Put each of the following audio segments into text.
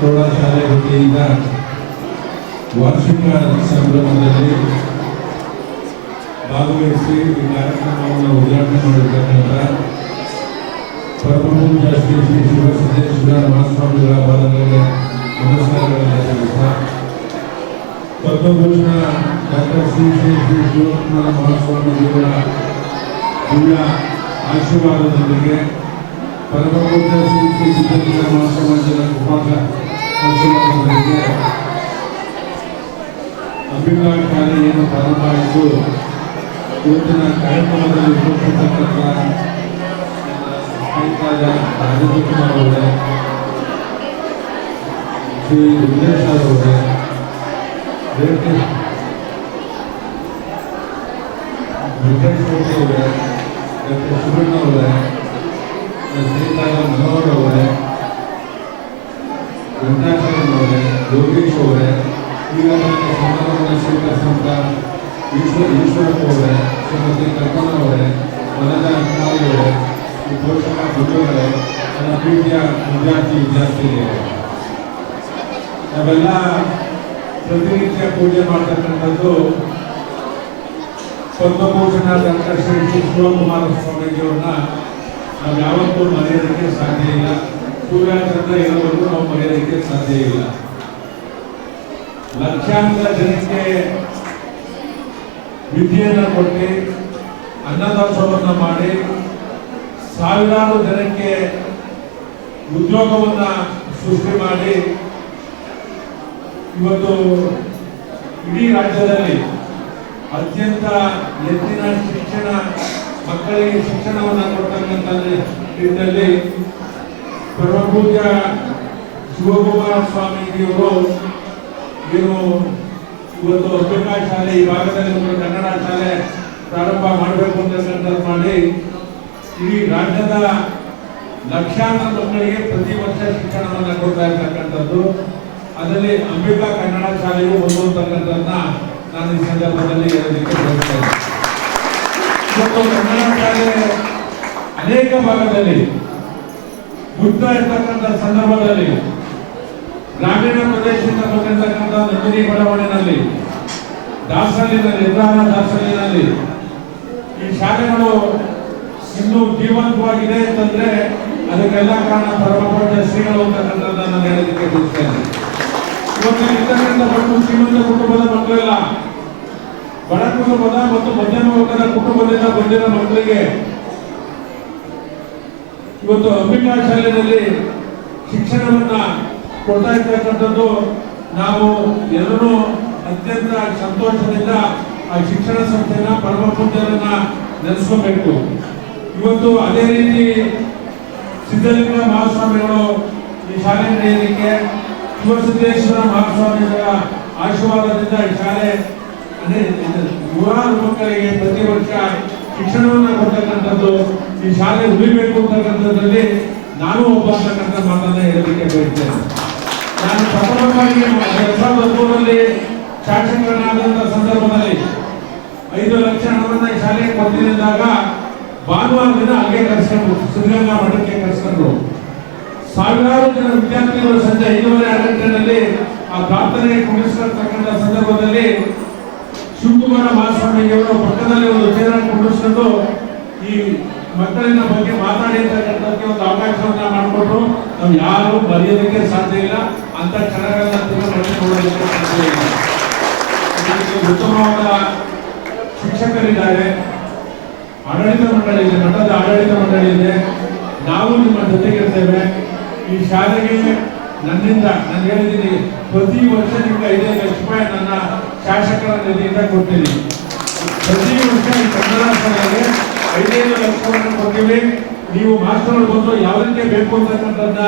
ಪ್ರೌಢಶಾಲೆ ವತಿಯಿಂದ ವಾರ್ಷಿಕ ಸಂಭ್ರಮದಲ್ಲಿ ಭಾಗವಹಿಸಿ ಈ ಕಾರ್ಯಕ್ರಮವನ್ನು ಉದ್ಘಾಟನೆ ಮಾಡಿರ್ತಕ್ಕಂಥ ಪರಮಪೂಜ್ಯ ಶ್ರೀ ಶ್ರೀ ಶಿವಸಿದ್ದೇಶ್ವರ ಮಹಾಸ್ವಾಮಿಗಳ ಪಾದಗಳಿಗೆ ನಮಸ್ಕಾರಗಳನ್ನು ಸಲ್ಲಿಸುತ್ತಾ ಪದ್ಮಭೂಷಣ ಡಾಕ್ಟರ್ ಶ್ರೀ ಶ್ರೀ ಶ್ರೀ ಶಿವಕುಮಾರ ಮಹಾಸ್ವಾಮಿಗಳ ದಿವ್ಯ ಆಶೀರ್ವಾದದೊಂದಿಗೆ ಪರಮಪೂಜ್ಯ ಶ್ರೀ ಶ್ರೀ ಸಿದ್ದೇಶ್ವರ ಮಹಾಸ್ವಾಮಿಗಳ ಆಶೀರ್ವಾದದೊಂದಿಗೆ ಅಂಬಿಕಾ ಶಾಲೆ ಏನು ಪ್ರಾರಂಭ ಆಯಿತು. ಇವತ್ತಿನ ಕಾರ್ಯಕ್ರಮದಲ್ಲಿ ಉಪಸ್ಥಿತಕ್ಕಂಥ ರಾಜೇಂದ್ರ ಕುಮಾರ್ ಅವರೇ, ಶ್ರೀ ವಿಜೇಶ್ ಅವರೇ, ವೆಂಕಟೇಶ್ ಅವರೇ, ಡಾಕ್ಟರ್ ಶಿವಣ್ಣ ಅವರೇ, ಶ್ರೀಕಾಂತ ಮನೋಹರ್ ಅವರೇ, ವೆಂಕಟಾಚಲನ್ ಅವರೇ, ಯೋಗೇಶ್ ಅವರೇ, ಈಗ ಸಮಾರಂಭವನ್ನು ಸ್ವೀಕರಿಸಿದಂಥ ಈಶ್ವರಪ್ಪ ಅವರೇ, ಶ್ರೀಮತಿ ಕಲ್ಪನಾ ಅವರೇ, ವನಜಾ ಅಕ್ಕಾರಿ ಅವರೇ, ಈ ಪೋಷಕ ಬಂಧುಗಳೇ, ನನ್ನ ಪ್ರೀತಿಯ ವಿದ್ಯಾರ್ಥಿನಿಯರೇ, ನಾವೆಲ್ಲ ಪ್ರತಿನಿತ್ಯ ಪೂಜೆ ಮಾಡ್ತಕ್ಕಂಥದ್ದು ಪದ್ಮಭೂಷಣ ಡಾಕ್ಟರ್ ಶ್ರೀ ಶ್ರೀ ಶಿವಕುಮಾರ ಸ್ವಾಮೀಜಿಯವ್ರನ್ನ ನಾವು ಯಾವತ್ತೂ ಮರೆಯೋದಕ್ಕೆ ಸಾಧ್ಯ ಇಲ್ಲ. ಸೂರ್ಯಾಚಂದ್ರ ಇರೋವರೆಗೂ ನಾವು ಮರೆಯೋದಕ್ಕೆ ಸಾಧ್ಯ ಇಲ್ಲ. ಲಕ್ಷಾಂತರ ಜನಕ್ಕೆ ವಿದ್ಯೆಯನ್ನು ಕೊಟ್ಟು ಅನ್ನದಾಸೋಹವನ್ನು ಮಾಡಿ ಸಾವಿರಾರು ಜನಕ್ಕೆ ಉದ್ಯೋಗವನ್ನು ಸೃಷ್ಟಿ ಮಾಡಿ ಇವತ್ತು ಇಡೀ ರಾಜ್ಯದಲ್ಲಿ ಅತ್ಯಂತ ಹೆಚ್ಚಿನ ಶಿಕ್ಷಣ ಮಕ್ಕಳಿಗೆ ಶಿಕ್ಷಣವನ್ನು ಕೊಡ್ತಕ್ಕಂಥ ನಿಟ್ಟಿನಲ್ಲಿ ಪರಮಪೂಜ್ಯ ಶಿವಕುಮಾರ ಸ್ವಾಮೀಜಿಯವರು ಏನು ಇವತ್ತು ಅಂಬಿಕಾ ಶಾಲೆ ಈ ಭಾಗದಲ್ಲಿ ಒಂದು ಕನ್ನಡ ಶಾಲೆ ಪ್ರಾರಂಭ ಮಾಡಬೇಕು ಅಂತಕ್ಕಂಥದ್ದು ಮಾಡಿ ಇಡೀ ರಾಜ್ಯದ ಲಕ್ಷಾಂತರ ಮಕ್ಕಳಿಗೆ ಪ್ರತಿ ವರ್ಷ ಶಿಕ್ಷಣವನ್ನು ಕೊಡ್ತಾ ಇರ್ತಕ್ಕಂಥದ್ದು. ಅದರಲ್ಲಿ ಅಂಬಿಕಾ ಕನ್ನಡ ಶಾಲೆಯು ಒಂದು ಅಂತಕ್ಕಂಥದ್ದನ್ನ ನಾನು ಈ ಸಂದರ್ಭದಲ್ಲಿ ಹೇಳೋದಕ್ಕೆ ಬಯಸ್ತೇನೆ. ಇವತ್ತು ಕನ್ನಡ ಶಾಲೆ ಅನೇಕ ಭಾಗದಲ್ಲಿ ಮುಕ್ತ ಇರ್ತಕ್ಕಂಥ ಸಂದರ್ಭದಲ್ಲಿ ಗ್ರಾಮೀಣ ಪ್ರದೇಶದಿಂದ ಬಂದಿರತಕ್ಕಂಥ ನಂದಿನಿ ಬಡಾವಣೆಯಲ್ಲಿ ದಾಸರಳ್ಳಿನಲ್ಲಿ ಎಬ್ರಾಹನ ದಾಸರಳ್ಳಿನಲ್ಲಿ ಈ ಶಾಲೆಗಳು ಇನ್ನೂ ಜೀವಂತವಾಗಿದೆ ಅಂತಂದ್ರೆ ಅದಕ್ಕೆಲ್ಲ ಕಾರಣ ಪರಮಪೂಜ್ಯ ಶ್ರೀಗಳು ಅಂತಕ್ಕಂಥದ್ದನ್ನ ನಾನು ಹೇಳೋದಕ್ಕೆ ಬಯಸ್ತೇನೆ. ಇವತ್ತು ಇರ್ತಕ್ಕಂಥ ಬಡ ಶ್ರೀಮಂತ ಕುಟುಂಬದ ಮಕ್ಕಳೆಲ್ಲ ಬಡ ಕುಟುಂಬದ ಮತ್ತು ಮಧ್ಯಮ ವರ್ಗದ ಕುಟುಂಬದಿಂದ ಬಂದಿರೋ ಮಕ್ಕಳಿಗೆ ಇವತ್ತು ಅಂಬಿಕಾ ಶಾಲೆಯಲ್ಲಿ ಶಿಕ್ಷಣವನ್ನ ಕೊಡ್ತಾ ಇರ್ತಕ್ಕಂಥದ್ದು ನಾವು ಎಲ್ಲರೂ ಅತ್ಯಂತ ಸಂತೋಷದಿಂದ ಆ ಶಿಕ್ಷಣ ಸಂಸ್ಥೆನ ಪರಮಪೂಜ್ಯರನ್ನ ನೆನೆಸ್ಕೋಬೇಕು. ಇವತ್ತು ಅದೇ ರೀತಿ ಸಿದ್ಧಲಿಂಗ ಮಹಾಸ್ವಾಮಿಗಳು ಈ ಶಾಲೆ ನಡೆಯಲಿಕ್ಕೆ ಶಿವಸಿದ್ದೇಶ್ವರ ಮಹಾಸ್ವಾಮಿಗಳ ಆಶೀರ್ವಾದದಿಂದ ಈ ಶಾಲೆ ನೂರಾರು ಮಕ್ಕಳಿಗೆ ಪ್ರತಿ ವರ್ಷ ಶಿಕ್ಷಣವನ್ನು ಕೊಡ್ತಕ್ಕಂಥದ್ದು ಈ ಶಾಲೆ ಉಳಿಬೇಕು ಅಂತಕ್ಕಂಥದ್ರಲ್ಲಿ ನಾನು ಒಬ್ಬ ಅಂತಕ್ಕಂಥ ಮಾತನ್ನ ಹೇಳಲಿಕ್ಕೆ ಬಯಸ್ತೇನೆ. ನಾನು ಪ್ರಥಮವಾಗಿ 2013ರಲ್ಲಿ ಶಾಸಕನಾದಂಥ ಸಂದರ್ಭದಲ್ಲಿ 5 ಲಕ್ಷ ಹಣವನ್ನು ಈ ಶಾಲೆಗೆ ಕೊಟ್ಟಿದ್ದಾಗ ಭಾನುವಾರ ದಿನ ಅಲ್ಲಿಗೆ ಕರೆಸ್ಕೊಂಡು ಸಿದ್ಧಗಂಗಾ ಮಠಕ್ಕೆ ಕರೆಸ್ಕೊಂಡು ಸಾವಿರಾರು ಜನ ವಿದ್ಯಾರ್ಥಿಗಳು ಸಂಜೆ 5:30 ಗಂಟೆಯಲ್ಲಿ ಆ ಪ್ರಾರ್ಥನೆಗೆ ಕುಣಿಸ್ತಕ್ಕಂಥ ಸಂದರ್ಭದಲ್ಲಿ ಶಿವಕುಮಾರ ಮಹಾಸ್ವಾಮಿಜಿಯವರು ಪಕ್ಕದಲ್ಲಿ ಒಂದು ಚೇರ ಕುಣಿಸ್ಕೊಂಡು ಈ ಮಕ್ಕಳಿನ ಬಗ್ಗೆ ಮಾತಾಡಿರ್ತಕ್ಕಂಥಕ್ಕೆ ಒಂದು ಅವಕಾಶವನ್ನ ಮಾಡಿಕೊಟ್ರು. ನಾವು ಯಾರು ಬರೆಯೋದಕ್ಕೆ ಸಾಧ್ಯ ಇಲ್ಲ, ಅಂತ ಕ್ಷಣಗಳನ್ನ ನೋಡೋದಕ್ಕೆ ಸಾಧ್ಯ ಇಲ್ಲ. ಉತ್ತಮವಾದ ಶಿಕ್ಷಕರಿದ್ದಾರೆ, ಆಡಳಿತ ಮಂಡಳಿ ಇದೆ, ಮಠದ ಆಡಳಿತ ಮಂಡಳಿ ಇದೆ. ನಾವು ನಿಮ್ಮ ಜೊತೆಗಿರ್ತೇವೆ. ಈ ಶಾಲೆಗೆ ನನ್ನಿಂದ ನಾನು ಹೇಳಿದ್ದೀನಿ, ಪ್ರತಿ ವರ್ಷ ನಿಮ್ಗೆ 5 ಲಕ್ಷ ರೂಪಾಯಿ ನನ್ನ ಶಾಸಕರ ನಿಧಿಯಿಂದ ಕೊಡ್ತೀನಿ. ಪ್ರತಿ ವರ್ಷ ಈ ಕನ್ನಡ ಶಾಲೆಗೆ 5 ಲಕ್ಷವನ್ನು ಕೊಡ್ತೀವಿ. ನೀವು ಮಾಸ್ಟರ್ಗಳು ಬಂದು ಯಾವುದಕ್ಕೆ ಬೇಕು ಅಂತಕ್ಕಂಥದ್ದನ್ನ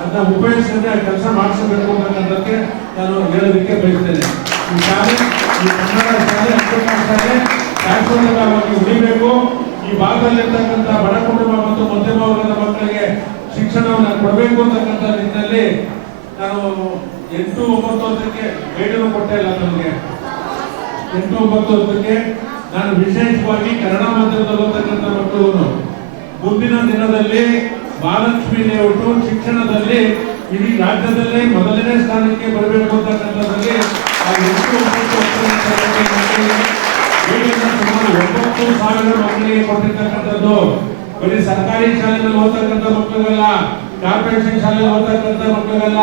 ಅದನ್ನ ಉಪಯೋಗಿಸಿದ್ರೆ ಕೆಲಸ ಮಾಡಿಸಬೇಕು ಅಂತಕ್ಕಂಥದ್ದಕ್ಕೆ ನಾನು ಹೇಳೋದಕ್ಕೆ ಬಯಸ್ತೇನೆ. ಈ ಶಾಲೆ, ಈ ಕನ್ನಡ ಶಾಲೆ, ಅಂಬಿಕಾ ಶಾಲೆ ಶಾಶ್ವತವಾಗಿ ಉಳಿಬೇಕು. ಈ ಭಾಗದಲ್ಲಿರ್ತಕ್ಕಂಥ ಬಡ ಕುಟುಂಬ ಮತ್ತು ಮಧ್ಯಮ ವರ್ಗದ ಮಕ್ಕಳಿಗೆ ಶಿಕ್ಷಣವನ್ನು ಕೊಡಬೇಕು ಅಂತಕ್ಕಂಥ ನಿಟ್ಟಿನಲ್ಲಿ ನಾನು 8-9 ಭೇಟಿನೂ ಕೊಟ್ಟೇ ಇಲ್ಲ. ನನಗೆ 8-9 ನಾನು ವಿಶೇಷವಾಗಿ ಕನ್ನಡ ಮಾಧ್ಯಮದಲ್ಲಿ ಓದತಕ್ಕಂಥ ಮಕ್ಕಳು ಮುಂದಿನ ದಿನದಲ್ಲಿ ಮಹಾಲಕ್ಷ್ಮಿ ಲೇಔಟ್ ಶಿಕ್ಷಣದಲ್ಲಿ ಇಡೀ ರಾಜ್ಯದಲ್ಲೇ ಮೊದಲನೇ ಸ್ಥಾನಕ್ಕೆ ಬರಬೇಕು ಅಂತಕ್ಕಂಥದ್ರಲ್ಲಿ ಆ 8-9 ಸುಮಾರು 9,000 ಮಕ್ಕಳಿಗೆ ಕೊಟ್ಟಿರ್ತಕ್ಕಂಥದ್ದು. ಬರೀ ಸರ್ಕಾರಿ ಶಾಲೆಯಲ್ಲಿ ಓದ್ತಕ್ಕಂಥ ಮಕ್ಕಳಿಗಲ್ಲ, ಕಾರ್ಪೊರೇಷನ್ ಶಾಲೆಯಲ್ಲಿ ಓದ್ತಕ್ಕಂಥ ಮಕ್ಕಳಿಗಲ್ಲ,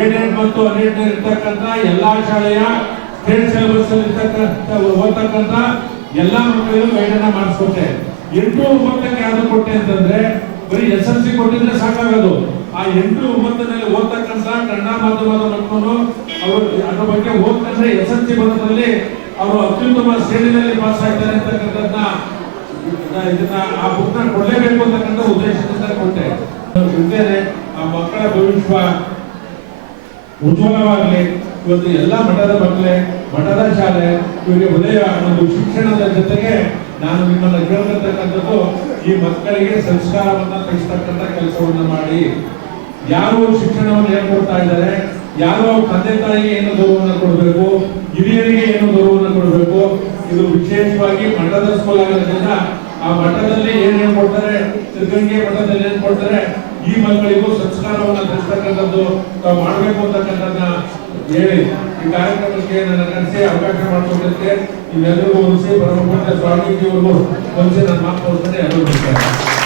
ಏಡೆಡ್ ಮತ್ತು ಅನ್ಎಡೆಡ್ ಇರ್ತಕ್ಕಂಥ ಎಲ್ಲಾ ಶಾಲೆಯ ಸ್ಟೇಟ್ ಸಿಲೆಬಸ್ ಅಲ್ಲಿ ಓದ್ತಕ್ಕಂಥ ಎಲ್ಲಾ ಮಕ್ಕಳಿಗೂ ಗೈಡನ್ನ ಮಾಡಿಸ್ಕೊಟ್ಟೆ. 8-9 ಯಾವ್ದು ಕೊಟ್ಟೆ ಅಂತಂದ್ರೆ ಬರೀ SSLC ಕೊಟ್ಟಿದ್ರೆ ಸಾಕಾಗೋದು. ಆ 8-9 ಓದ್ತಕ್ಕಂಥ ಕನ್ನಡ ಮಾಧ್ಯಮದ ಮಕ್ಕಳು ಅವರು ಅದ್ರ ಬಗ್ಗೆ ಓದ್ಕೊಂಡ್ರೆ SSLC ಬರೋದ್ರಲ್ಲಿ ಅವರು ಅತ್ಯುತ್ತಮ ಶ್ರೇಣಿಯಲ್ಲಿ ಪಾಸ್ ಆಗ್ತಾರೆ ಅಂತಕ್ಕಂಥದ್ದನ್ನ ಇದನ್ನ ಆ ಬುಕ್ ನ ಕೊಡಲೇಬೇಕು ಅಂತಕ್ಕಂಥ ಉದ್ದೇಶದಿಂದ ಕೊಟ್ಟೆ. ಆ ಮಕ್ಕಳ ಭವಿಷ್ಯ ಉಜ್ವಲವಾಗಲಿ. ಇವತ್ತು ಎಲ್ಲ ಮಠದ ಮಕ್ಕಳೇ, ಮಠದ ಶಾಲೆ ಇವರಿಗೆ ಉದಯ ಒಂದು ಶಿಕ್ಷಣದ ಜೊತೆಗೆ ನಾನು ನಿಮ್ಮನ್ನ ಕೇಳ್ತಕ್ಕಂಥದ್ದು ಈ ಮಕ್ಕಳಿಗೆ ಸಂಸ್ಕಾರವನ್ನ ತಿಳಿಸ್ತಕ್ಕಂಥ ಕೆಲಸವನ್ನ ಮಾಡಿ. ಯಾರು ಶಿಕ್ಷಣವನ್ನು ಹೇಳ್ಕೊಡ್ತಾ ಇದ್ದಾರೆ, ಯಾರು ತಂದೆ ತಾಯಿಗೆ ಏನು ಗೌರವವನ್ನು ಕೊಡಬೇಕು, ಹಿರಿಯರಿಗೆ ಏನು ಗೌರವವನ್ನು ಕೊಡಬೇಕು, ಇದು ವಿಶೇಷವಾಗಿ ಮಠದ ಸ್ಕೂಲ್ ಆಗೋದ್ರಿಂದ ಆ ಮಠದಲ್ಲಿ ಏನ್ ಹೇಳ್ಕೊಡ್ತಾರೆ, ಸಿದ್ಧಗಂಗೆ ಮಠದಲ್ಲಿ ಏನ್ ಕೊಡ್ತಾರೆ, ಈ ಮಕ್ಕಳಿಗೂ ಸಂಸ್ಕಾರವನ್ನ ತಿಳಿಸ್ತಕ್ಕಂಥದ್ದು ತಾವು ಮಾಡಬೇಕು ಅಂತಕ್ಕಂಥದ್ದನ್ನ ಹೇಳಿ ಈ ಕಾರ್ಯಕ್ರಮಕ್ಕೆ ನನ್ನ ಕರೆಸಿ ಅವಕಾಶ ಮಾಡಿಕೊಟ್ಟಿದ್ದೆ. ಇವೆಲ್ಲರಿಗೂ ಹೊಲಿಸಿ ಪರಮಪೂಜ್ಯ ಸ್ವಾಮೀಜಿಯವರು ಹೊಲಿಸಿ ನನ್ನ ಮಾತು ಎಲ್ಲರೂ